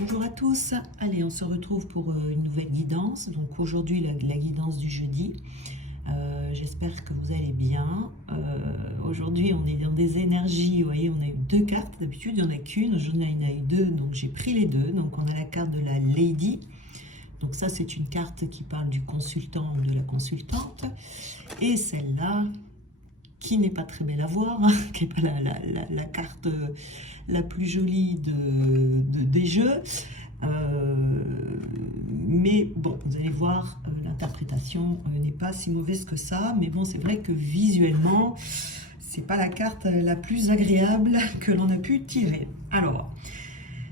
Bonjour à tous, allez on se retrouve pour une nouvelle guidance, donc aujourd'hui la guidance du jeudi. J'espère que vous allez bien. Aujourd'hui on est dans des énergies, vous voyez on a eu deux cartes, d'habitude il n'y en a qu'une, aujourd'hui il y en a eu deux, donc j'ai pris les deux. Donc on a la carte de la Lady, donc ça c'est une carte qui parle du consultant ou de la consultante, et celle-là qui n'est pas très belle à voir, hein, qui n'est pas la carte la plus jolie des jeux. Mais bon, vous allez voir, l'interprétation n'est pas si mauvaise que ça. Mais bon, c'est vrai que visuellement, c'est pas la carte la plus agréable que l'on a pu tirer. Alors,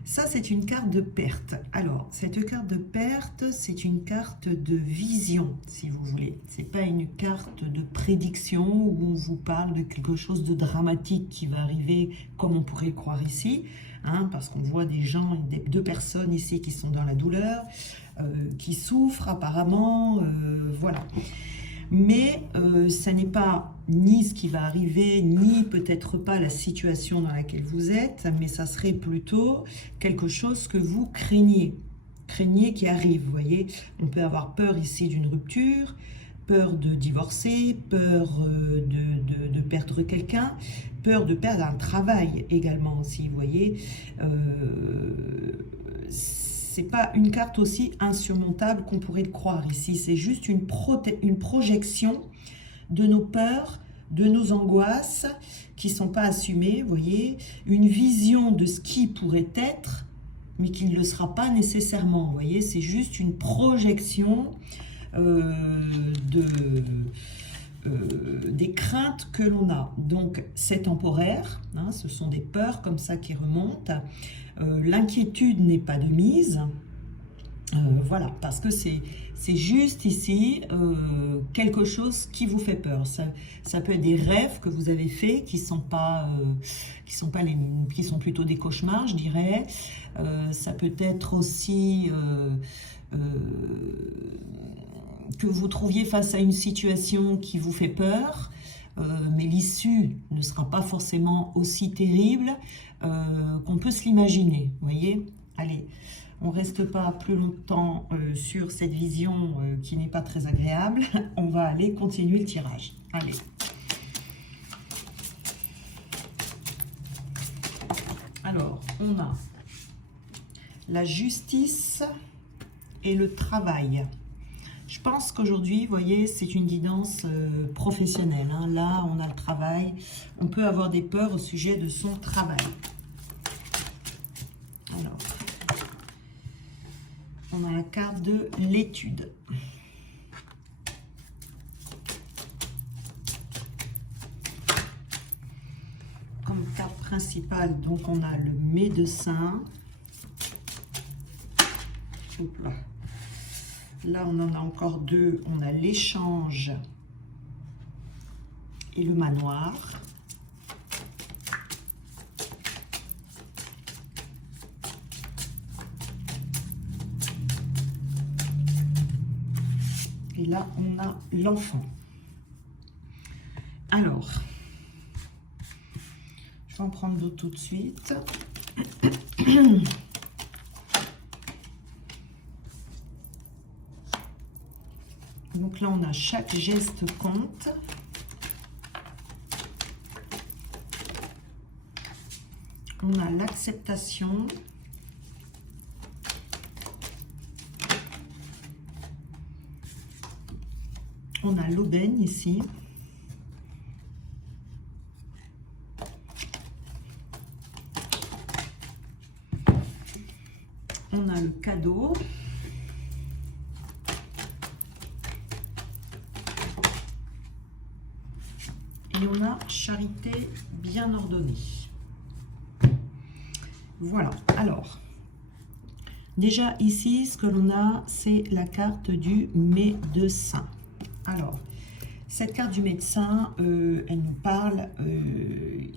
ça, c'est une carte de perte. Alors, cette carte de perte, c'est une carte de vision, si vous voulez. C'est pas une carte de prédiction où on vous parle de quelque chose de dramatique qui va arriver, comme on pourrait le croire ici, hein, parce qu'on voit des gens, deux personnes ici qui sont dans la douleur, qui souffrent apparemment, voilà. Mais ça n'est pas ni ce qui va arriver, ni peut-être pas la situation dans laquelle vous êtes, mais ça serait plutôt quelque chose que vous craignez qui arrive, vous voyez. On peut avoir peur ici d'une rupture, peur de divorcer, peur de perdre quelqu'un, peur de perdre un travail également aussi, vous voyez. C'est pas une carte aussi insurmontable qu'on pourrait le croire ici, c'est juste une projection de nos peurs, de nos angoisses qui ne sont pas assumées, vous voyez, une vision de ce qui pourrait être, mais qui ne le sera pas nécessairement, vous voyez, c'est juste une projection des craintes que l'on a. Donc c'est temporaire, hein, ce sont des peurs comme ça qui remontent. L'inquiétude n'est pas de mise, voilà, parce que c'est juste ici quelque chose qui vous fait peur. Ça peut être des rêves que vous avez faits qui sont plutôt des cauchemars, je dirais. Ça peut être aussi que vous trouviez face à une situation qui vous fait peur, mais l'issue ne sera pas forcément aussi terrible qu'on peut se l'imaginer, vous voyez. Allez, on ne reste pas plus longtemps sur cette vision qui n'est pas très agréable. On va aller continuer le tirage. Allez. Alors, on a la justice et le travail. Je pense qu'aujourd'hui, vous voyez, c'est une guidance professionnelle, hein. Là, on a le travail. On peut avoir des peurs au sujet de son travail. Alors, on a la carte de l'étude. Comme carte principale, donc on a le médecin. Hop là. Là, on en a encore deux. On a l'échange et le manoir. Et là, on a l'enfant. Alors, je vais en prendre d'autres tout de suite. Donc là, on a chaque geste compte. On a l'acceptation. On a l'aubaine ici. On a le cadeau. Et on a charité bien ordonnée. Voilà. Alors, déjà ici, ce que l'on a, c'est la carte du médecin. Alors, cette carte du médecin, elle nous parle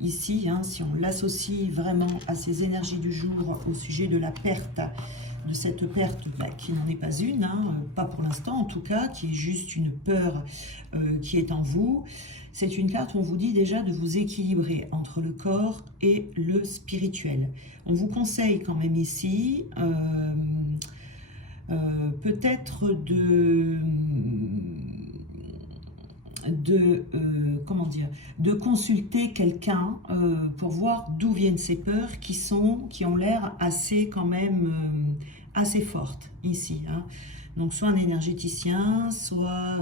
ici, hein, si on l'associe vraiment à ces énergies du jour au sujet de la perte, de cette perte qui n'en est pas une, hein, pas pour l'instant en tout cas, qui est juste une peur qui est en vous, c'est une carte où on vous dit déjà de vous équilibrer entre le corps et le spirituel. On vous conseille quand même ici peut-être comment dire, de consulter quelqu'un pour voir d'où viennent ces peurs qui ont l'air assez quand même assez fortes ici, hein. Donc soit un énergéticien, soit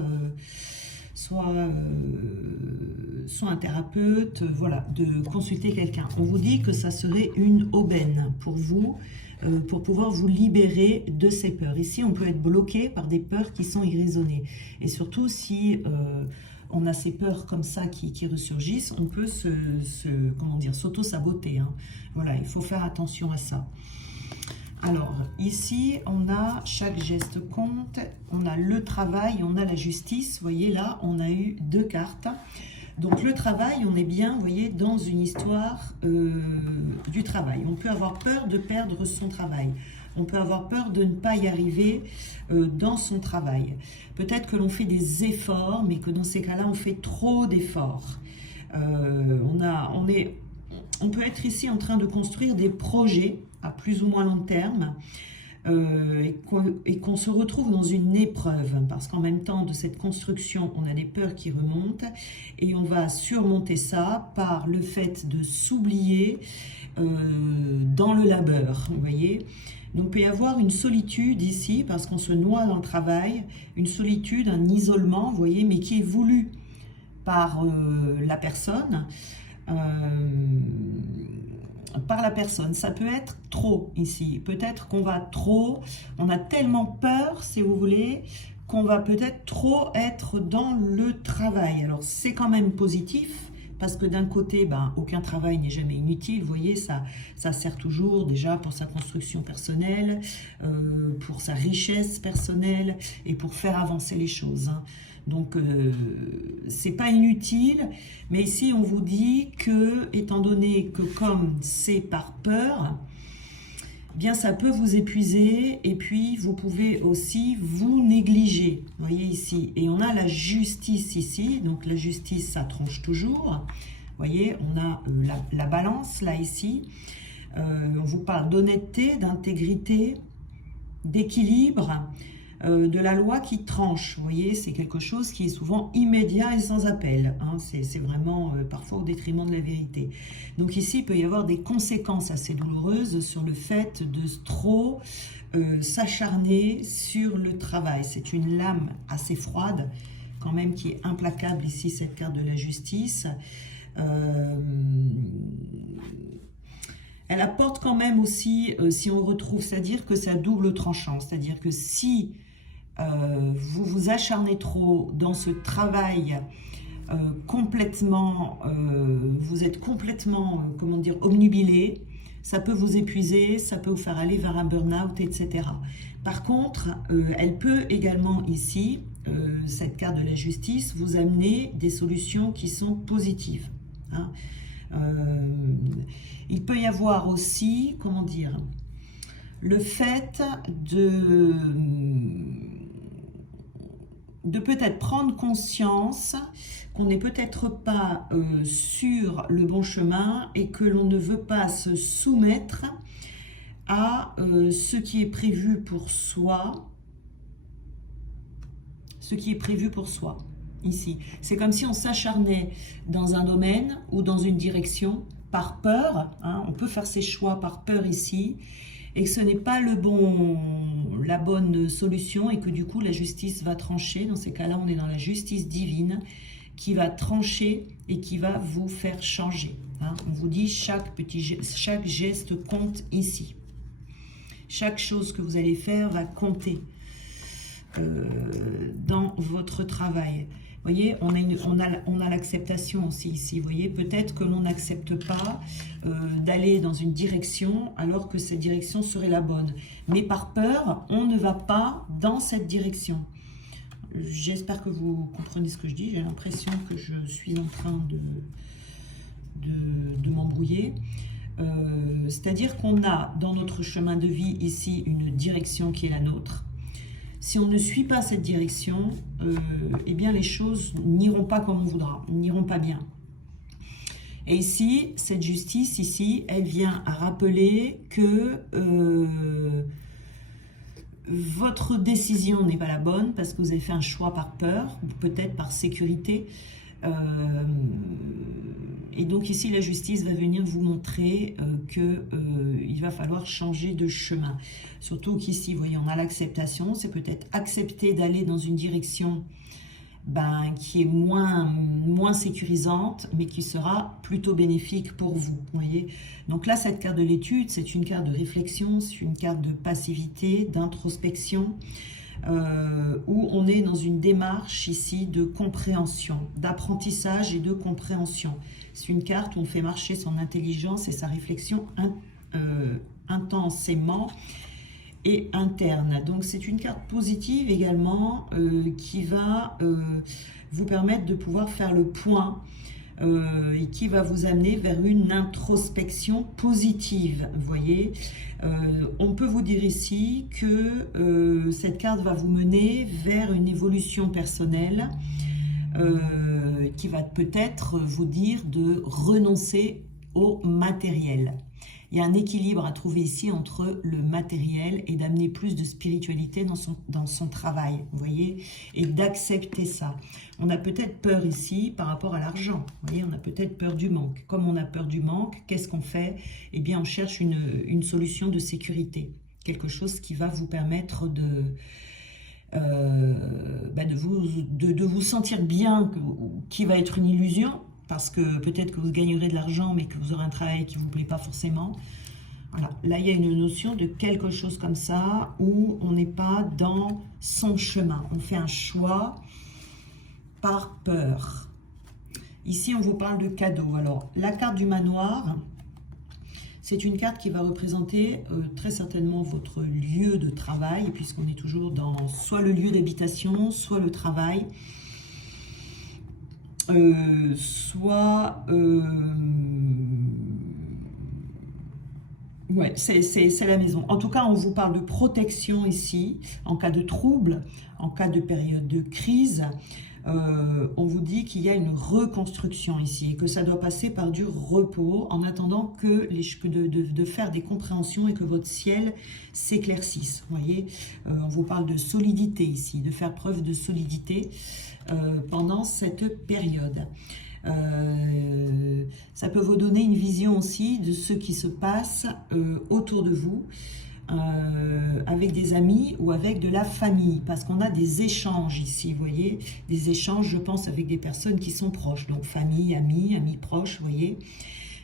un thérapeute, voilà, de consulter quelqu'un. On vous dit que ça serait une aubaine pour vous, pour pouvoir vous libérer de ces peurs. Ici, on peut être bloqué par des peurs qui sont irraisonnées. Et surtout, si on a ces peurs comme ça qui ressurgissent, on peut comment dire, s'auto-saboter, hein. Voilà, il faut faire attention à ça. Alors, ici, on a chaque geste compte, on a le travail, on a la justice. Vous voyez, là, on a eu 2 cartes. Donc, le travail, on est bien, vous voyez, dans une histoire du travail. On peut avoir peur de perdre son travail. On peut avoir peur de ne pas y arriver dans son travail. Peut-être que l'on fait des efforts, mais que dans ces cas-là, on fait trop d'efforts. On peut être ici en train de construire des projets à plus ou moins long terme et qu'on se retrouve dans une épreuve parce qu'en même temps de cette construction, on a des peurs qui remontent et on va surmonter ça par le fait de s'oublier dans le labeur, vous voyez. Donc il peut y avoir une solitude ici parce qu'on se noie dans le travail, une solitude, un isolement, vous voyez, mais qui est voulu par la personne. Ça peut être trop ici, peut-être qu'on va trop, on a tellement peur si vous voulez, qu'on va peut-être trop être dans le travail. Alors c'est quand même positif, parce que d'un côté, aucun travail n'est jamais inutile, vous voyez, ça sert toujours déjà pour sa construction personnelle, pour sa richesse personnelle et pour faire avancer les choses, hein. Donc, c'est pas inutile, mais ici, on vous dit que, étant donné que comme c'est par peur, bien ça peut vous épuiser et puis vous pouvez aussi vous négliger, vous voyez ici. Et on a la justice ici, donc la justice, ça tranche toujours. Vous voyez, on a la balance là ici. On vous parle d'honnêteté, d'intégrité, d'équilibre. De la loi qui tranche, vous voyez, c'est quelque chose qui est souvent immédiat et sans appel, hein. C'est vraiment parfois au détriment de la vérité. Donc ici, il peut y avoir des conséquences assez douloureuses sur le fait de trop s'acharner sur le travail. C'est une lame assez froide, quand même, qui est implacable ici, cette carte de la justice. Elle apporte quand même aussi, si on retrouve, c'est-à-dire que c'est à double tranchant, c'est-à-dire que si vous vous acharnez trop dans ce travail complètement, vous êtes complètement, comment dire, obnubilé, ça peut vous épuiser, ça peut vous faire aller vers un burn-out, etc. Par contre, elle peut également ici, cette carte de la justice, vous amener des solutions qui sont positives, hein. Il peut y avoir aussi, comment dire, le fait de peut-être prendre conscience qu'on n'est peut-être pas sur le bon chemin et que l'on ne veut pas se soumettre à ce qui est prévu pour soi, ici. C'est comme si on s'acharnait dans un domaine ou dans une direction par peur, hein, on peut faire ses choix par peur ici, et que ce n'est pas la bonne solution et que du coup la justice va trancher. Dans ces cas-là, on est dans la justice divine qui va trancher et qui va vous faire changer, hein. On vous dit chaque geste compte ici. Chaque chose que vous allez faire va compter dans votre travail. Vous voyez, on a l'acceptation aussi ici. Vous voyez, peut-être que l'on n'accepte pas d'aller dans une direction alors que cette direction serait la bonne. Mais par peur, on ne va pas dans cette direction. J'espère que vous comprenez ce que je dis. J'ai l'impression que je suis en train de m'embrouiller. C'est-à-dire qu'on a dans notre chemin de vie ici une direction qui est la nôtre. si on ne suit pas cette direction, eh bien les choses n'iront pas comme on voudra, n'iront pas bien. Et ici, cette justice, ici, elle vient à rappeler que votre décision n'est pas la bonne parce que vous avez fait un choix par peur, ou peut-être par sécurité. Et donc ici, la justice va venir vous montrer qu'il va falloir changer de chemin. Surtout qu'ici, vous voyez, on a l'acceptation. C'est peut-être accepter d'aller dans une direction qui est moins sécurisante, mais qui sera plutôt bénéfique pour vous. Voyez. Donc là, cette carte de l'étude, c'est une carte de réflexion, c'est une carte de passivité, d'introspection, où on est dans une démarche ici de compréhension, d'apprentissage et de compréhension. C'est une carte où on fait marcher son intelligence et sa réflexion intensément et interne. Donc c'est une carte positive également qui va vous permettre de pouvoir faire le point et qui va vous amener vers une introspection positive. Vous voyez, on peut vous dire ici que cette carte va vous mener vers une évolution personnelle qui va peut-être vous dire de renoncer au matériel. Il y a un équilibre à trouver ici entre le matériel et d'amener plus de spiritualité dans son travail, vous voyez, et d'accepter ça. On a peut-être peur ici par rapport à l'argent, vous voyez, on a peut-être peur du manque. Comme on a peur du manque, qu'est-ce qu'on fait? Eh bien, on cherche une solution de sécurité, quelque chose qui va vous permettre de vous sentir bien, qui va être une illusion, parce que peut-être que vous gagnerez de l'argent, mais que vous aurez un travail qui ne vous plaît pas forcément. Voilà. Là, il y a une notion de quelque chose comme ça, où on n'est pas dans son chemin. On fait un choix par peur. Ici, on vous parle de cadeaux. Alors, la carte du manoir, c'est une carte qui va représenter très certainement votre lieu de travail, puisqu'on est toujours dans soit le lieu d'habitation, soit le travail. Ouais, c'est la maison. En tout cas, on vous parle de protection ici, en cas de trouble, en cas de période de crise. On vous dit qu'il y a une reconstruction ici et que ça doit passer par du repos en attendant de faire des compréhensions et que votre ciel s'éclaircisse. Vous voyez, on vous parle de solidité ici, de faire preuve de solidité pendant cette période. Ça peut vous donner une vision aussi de ce qui se passe autour de vous, avec des amis ou avec de la famille, parce qu'on a des échanges ici, vous voyez, des échanges, je pense, avec des personnes qui sont proches, donc famille, amis proches, vous voyez.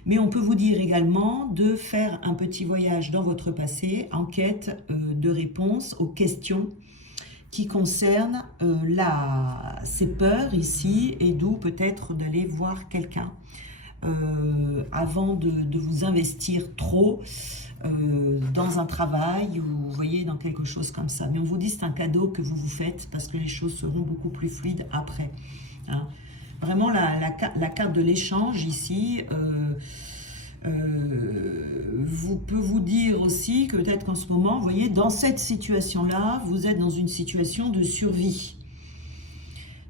Mais on peut vous dire également de faire un petit voyage dans votre passé en quête de réponses aux questions qui concernent ces peurs ici, et d'où peut-être d'aller voir quelqu'un avant de vous investir trop dans un travail ou vous voyez dans quelque chose comme ça. Mais on vous dit c'est un cadeau que vous vous faites parce que les choses seront beaucoup plus fluides après. Hein. Vraiment la carte de l'échange ici peut vous dire aussi que peut-être qu'en ce moment, vous voyez, dans cette situation-là, vous êtes dans une situation de survie.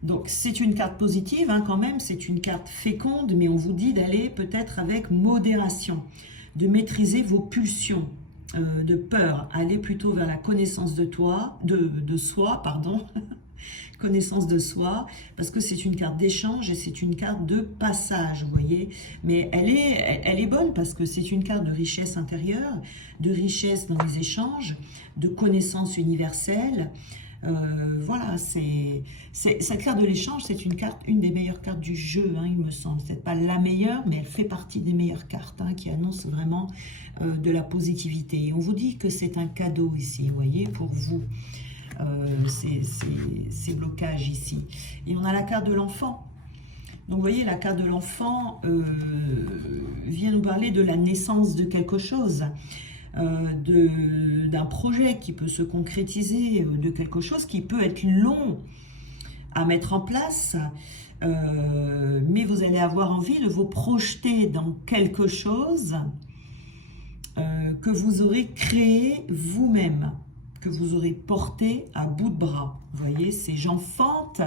Donc c'est une carte positive hein, quand même, c'est une carte féconde, mais on vous dit d'aller peut-être avec modération, de maîtriser vos pulsions de peur, aller plutôt vers la connaissance de soi, pardon, connaissance de soi, parce que c'est une carte d'échange et c'est une carte de passage, vous voyez. Mais elle est bonne parce que c'est une carte de richesse intérieure, de richesse dans les échanges, de connaissance universelle. Voilà, cette carte de l'échange, c'est une des meilleures cartes du jeu, hein, il me semble. C'est pas la meilleure, mais elle fait partie des meilleures cartes hein, qui annoncent vraiment de la positivité. Et on vous dit que c'est un cadeau ici, vous voyez, pour vous. Ces blocages ici. Et on a la carte de l'enfant. Donc vous voyez, la carte de l'enfant vient nous parler de la naissance de quelque chose, d'un projet qui peut se concrétiser, de quelque chose qui peut être long à mettre en place, mais vous allez avoir envie de vous projeter dans quelque chose que vous aurez créé vous-même, que vous aurez porté à bout de bras. Vous voyez, c'est j'enfante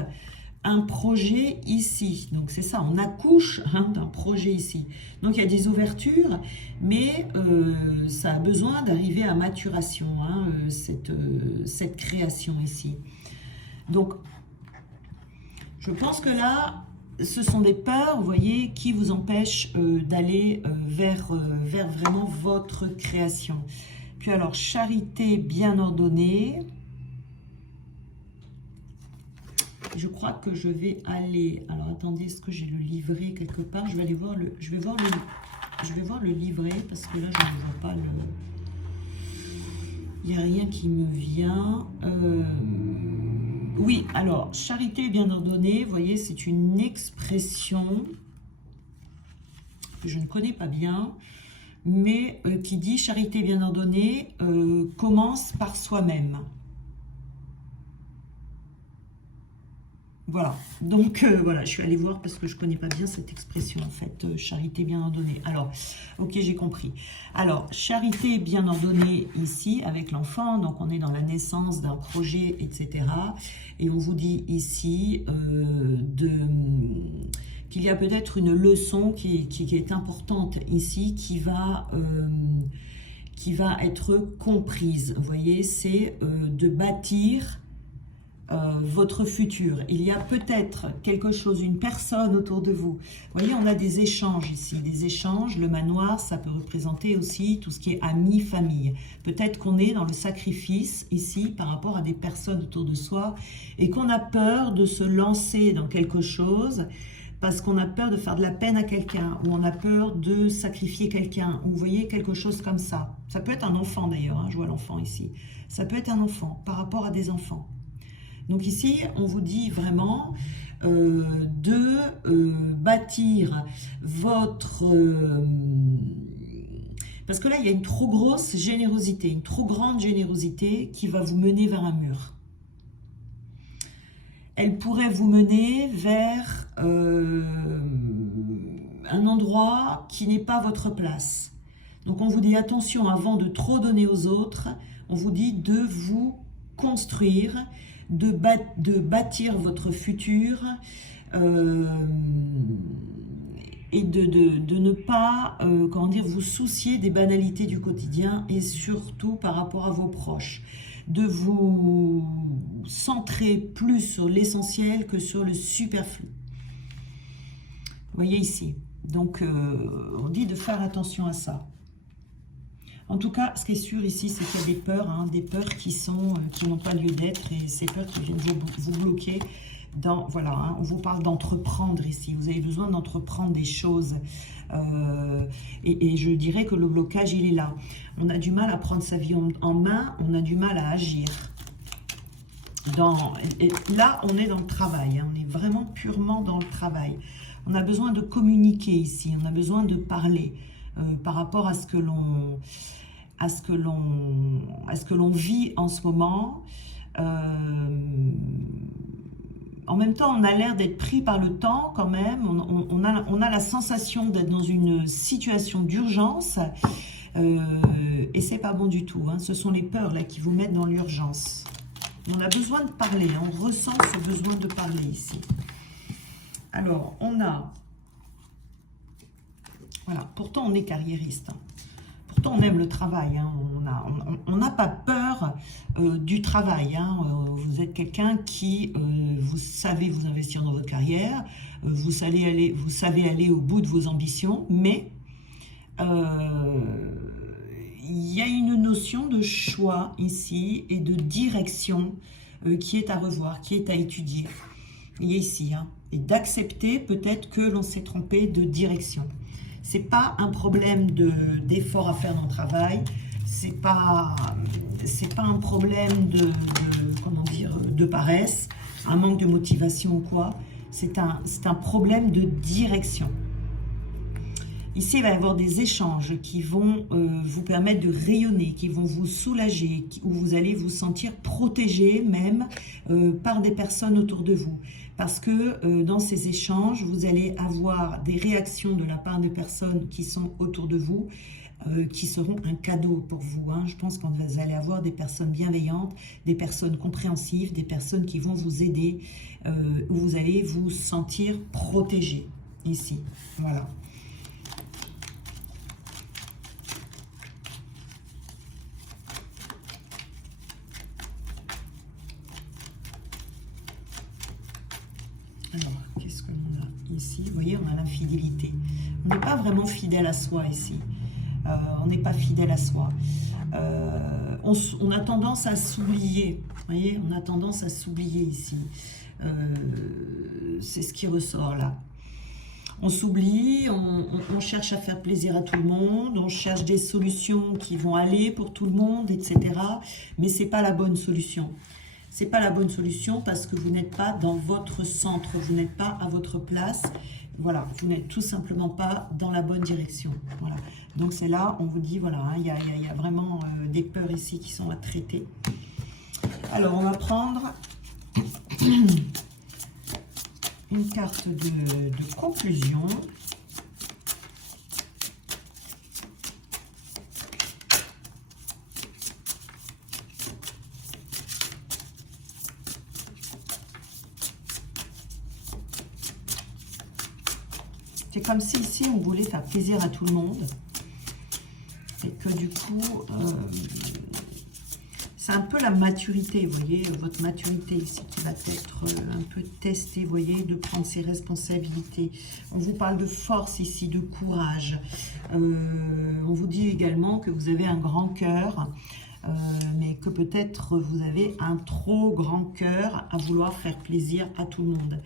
un projet ici. Donc c'est ça, on accouche d'un projet ici. Donc il y a des ouvertures, mais ça a besoin d'arriver à maturation, cette création ici. Donc je pense que là, ce sont des peurs, vous voyez, qui vous empêchent d'aller vers vraiment votre création. Puis alors, charité bien ordonnée. Je crois que je vais aller... Alors, attendez, est-ce que j'ai le livret quelque part? Je vais aller voir le... Je vais voir le livret, parce que là, je ne vois pas le... Il n'y a rien qui me vient. Oui, alors, charité bien ordonnée, vous voyez, c'est une expression que je ne connais pas bien, mais qui dit charité bien ordonnée commence par soi-même. Voilà, donc voilà, je suis allée voir parce que je ne connais pas bien cette expression en fait, charité bien ordonnée. Alors, ok, j'ai compris. Alors, charité bien ordonnée ici avec l'enfant, donc on est dans la naissance d'un projet, etc. Et on vous dit ici qu'il y a peut-être une leçon qui est importante ici, qui va être comprise. Vous voyez, c'est de bâtir votre futur. Il y a peut-être quelque chose, une personne autour de vous. Vous voyez, on a des échanges ici, des échanges. Le manoir, ça peut représenter aussi tout ce qui est amis, famille. Peut-être qu'on est dans le sacrifice ici par rapport à des personnes autour de soi et qu'on a peur de se lancer dans quelque chose parce qu'on a peur de faire de la peine à quelqu'un ou on a peur de sacrifier quelqu'un. Vous voyez, quelque chose comme ça. Ça peut être un enfant d'ailleurs, je vois l'enfant ici. Ça peut être un enfant par rapport à des enfants. Donc ici, on vous dit vraiment de bâtir votre... parce que là, il y a une trop grosse générosité, une trop grande générosité qui va vous mener vers un mur. Elle pourrait vous mener vers un endroit qui n'est pas votre place. Donc on vous dit attention, avant de trop donner aux autres, on vous dit de vous construire, de bâtir votre futur et de ne pas comment dire, vous soucier des banalités du quotidien et surtout par rapport à vos proches, de vous centrer plus sur l'essentiel que sur le superflu. Vous voyez ici, donc on dit de faire attention à ça. En tout cas, ce qui est sûr ici, c'est qu'il y a des peurs qui n'ont pas lieu d'être et ces peurs qui viennent vous bloquer. Voilà, on vous parle d'entreprendre ici. Vous avez besoin d'entreprendre des choses. Et je dirais que le blocage, il est là. On a du mal à prendre sa vie en main, on a du mal à agir. Et là, on est dans le travail. On est vraiment purement dans le travail. On a besoin de communiquer ici. On a besoin de parler par rapport à ce que l'on vit en ce moment. En même temps, on a l'air d'être pris par le temps quand même. On a la sensation d'être dans une situation d'urgence et c'est pas bon du tout. Ce sont les peurs là qui vous mettent dans l'urgence. On a besoin de parler. On ressent ce besoin de parler ici. Alors, on a... Voilà, pourtant on est carriériste. Pourtant, on aime le travail, on n'a pas peur du travail. Vous êtes quelqu'un qui, vous savez vous investir dans votre carrière, vous savez aller au bout de vos ambitions, mais il y a une notion de choix ici et de direction qui est à revoir, qui est à étudier. Il y a ici, et d'accepter peut-être que l'on s'est trompé de direction. C'est pas un problème d'effort à faire dans le travail, c'est pas un problème de paresse, un manque de motivation ou quoi, c'est un problème de direction. Ici, il va y avoir des échanges qui vont vous permettre de rayonner, qui vont vous soulager, où vous allez vous sentir protégé même par des personnes autour de vous. Parce que dans ces échanges, vous allez avoir des réactions de la part des personnes qui sont autour de vous qui seront un cadeau pour vous. Hein. Je pense que vous allez avoir des personnes bienveillantes, des personnes compréhensives, des personnes qui vont vous aider, où vous allez vous sentir protégé ici. Voilà. Alors, qu'est-ce que l'on a ici? Vous voyez, on a l'infidélité. On n'est pas vraiment fidèle à soi ici. On n'est pas fidèle à soi. On a tendance à s'oublier. Vous voyez, on a tendance à s'oublier ici. C'est ce qui ressort là. On s'oublie, on cherche à faire plaisir à tout le monde, on cherche des solutions qui vont aller pour tout le monde, etc. Mais ce n'est pas la bonne solution. C'est pas la bonne solution parce que vous n'êtes pas dans votre centre, vous n'êtes pas à votre place. Voilà, vous n'êtes tout simplement pas dans la bonne direction. Voilà. Donc c'est là, on vous dit, voilà, il y a vraiment des peurs ici qui sont à traiter. Alors on va prendre une carte de conclusion. C'est comme si ici on voulait faire plaisir à tout le monde et que du coup c'est un peu la maturité, vous voyez, votre maturité ici qui va être un peu testée, vous voyez, de prendre ses responsabilités. On vous parle de force ici, de courage. On vous dit également que vous avez un grand cœur, mais que peut-être vous avez un trop grand cœur à vouloir faire plaisir à tout le monde.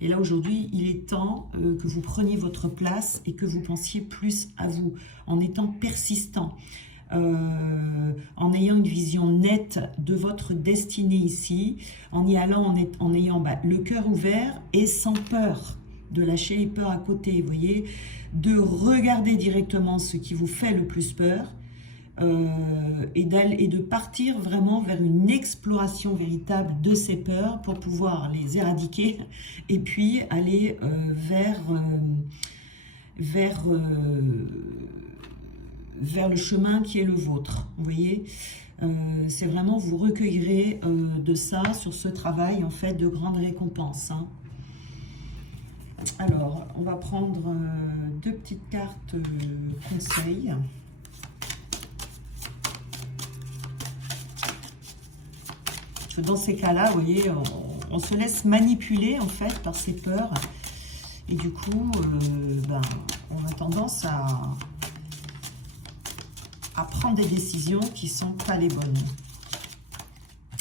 Et là aujourd'hui, il est temps que vous preniez votre place et que vous pensiez plus à vous, en étant persistant. En ayant une vision nette de votre destinée ici, en y allant, en ayant le cœur ouvert et sans peur, de lâcher les peurs à côté, vous voyez, de regarder directement ce qui vous fait le plus peur, et de partir vraiment vers une exploration véritable de ces peurs pour pouvoir les éradiquer et puis aller vers le chemin qui est le vôtre, vous voyez. C'est vraiment, vous recueillerez de ça, sur ce travail, en fait, de grandes récompenses. Hein. Alors, on va prendre deux petites cartes conseils. Dans ces cas-là, vous voyez, on se laisse manipuler, en fait, par ces peurs. Et du coup, on a tendance à prendre des décisions qui ne sont pas les bonnes.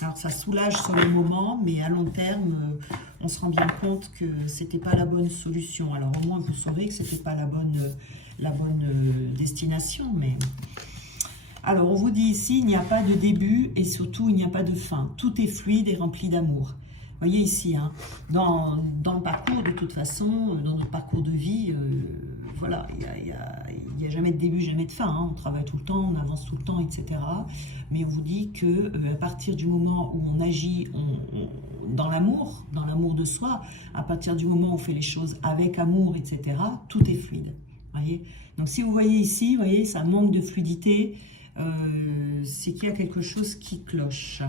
Alors ça soulage sur le moment, mais à long terme, on se rend bien compte que ce n'était pas la bonne solution. Alors au moins vous saurez que ce n'était pas la bonne destination. Mais alors on vous dit ici, il n'y a pas de début et surtout il n'y a pas de fin. Tout est fluide et rempli d'amour. Vous voyez ici, hein, dans le parcours, de toute façon, dans notre parcours de vie, voilà, il n'y a jamais de début, jamais de fin. Hein, on travaille tout le temps, on avance tout le temps, etc. Mais on vous dit que à partir du moment où on agit dans l'amour de soi, à partir du moment où on fait les choses avec amour, etc., tout est fluide. Voyez. Donc si vous voyez ici, vous voyez, ça manque de fluidité, c'est qu'il y a quelque chose qui cloche.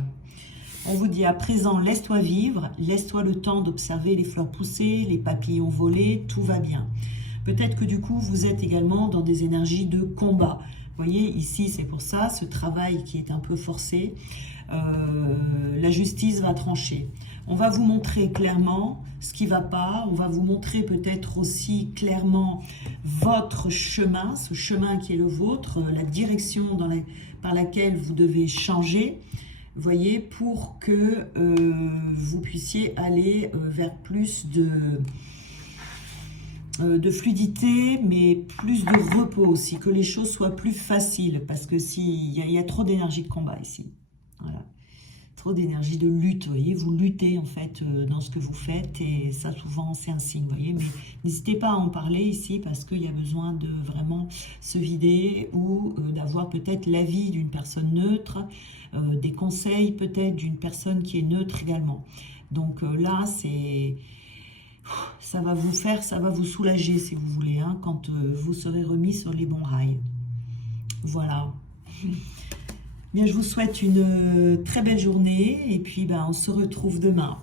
On vous dit à présent, laisse-toi vivre, laisse-toi le temps d'observer les fleurs pousser, les papillons voler, tout va bien. Peut-être que du coup, vous êtes également dans des énergies de combat. Vous voyez, ici, c'est pour ça, ce travail qui est un peu forcé, la justice va trancher. On va vous montrer clairement ce qui ne va pas, on va vous montrer peut-être aussi clairement votre chemin, ce chemin qui est le vôtre, la direction par laquelle vous devez changer, vous voyez, pour que vous puissiez aller vers plus de fluidité, mais plus de repos aussi, que les choses soient plus faciles, parce que il y a trop d'énergie de combat ici. Voilà. Trop d'énergie de lutte, vous voyez, vous luttez en fait dans ce que vous faites, et ça souvent c'est un signe, vous voyez, mais n'hésitez pas à en parler ici, parce qu'il y a besoin de vraiment se vider, ou d'avoir peut-être l'avis d'une personne neutre, des conseils peut-être d'une personne qui est neutre également. Donc là, ça va vous soulager si vous voulez, hein, quand vous serez remis sur les bons rails. Voilà. Bien, je vous souhaite une très belle journée et puis ben, on se retrouve demain.